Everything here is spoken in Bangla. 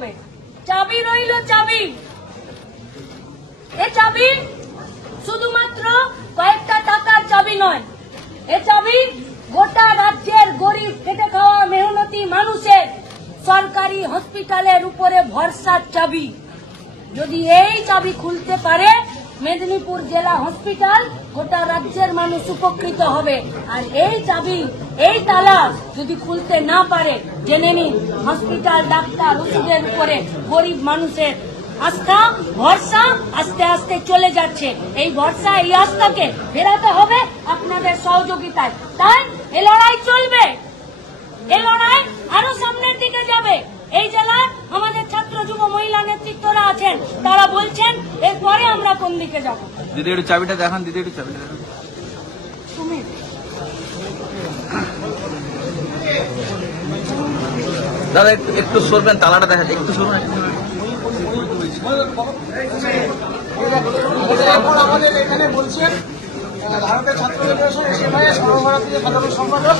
হবে। চাবি রইল চাবি। এ চাবি শুধুমাত্র কয়েকটা টাকার চাবি নয়, এ চাবি গোটা রাজ্যের গরিব খেটে খাওয়া মেহনতি মানুষের সরকারি হসপিটালের উপরে ভরসার চাবি। যদি এই চাবি খুলতে পারে মেদিনীপুর জেলা হসপিটাল, গোটা রাজ্যের মানুষ উপকৃত হবে। আর এই চাবি, এই তালা যদি খুলতে না পারে, জেনে নিন হসপিটাল, ডাক্তার, ওষুধের উপরে গরিব মানুষের আস্থা, ভরসা আস্তে আস্তে চলে যাচ্ছে। এই ভরসা, এই আস্থাকে ফেরাতে হবে আপনাদের সহযোগিতায়। তাই এ লড়াই চলবে, এ লড়াই আরো সামনের দিকে যাবে। এই জেলার আমাদের ছাত্র যুব মহিলা নেতৃত্বরা আছেন, তারা বলছেন এরপরে আমরা কোন দিকে যাব। দিদি একটু চাবিটা দেখান, দিদি একটু চাবিটা দেখান। তুমি দাদা একটু সরবেন, তালাটা দেখা যায়, একটু সরবেন। আমাদের এখানে বলছেন ভারতের ছাত্র ফেডারেশন সর্বভারতীয় সাধারণ সম্পাদক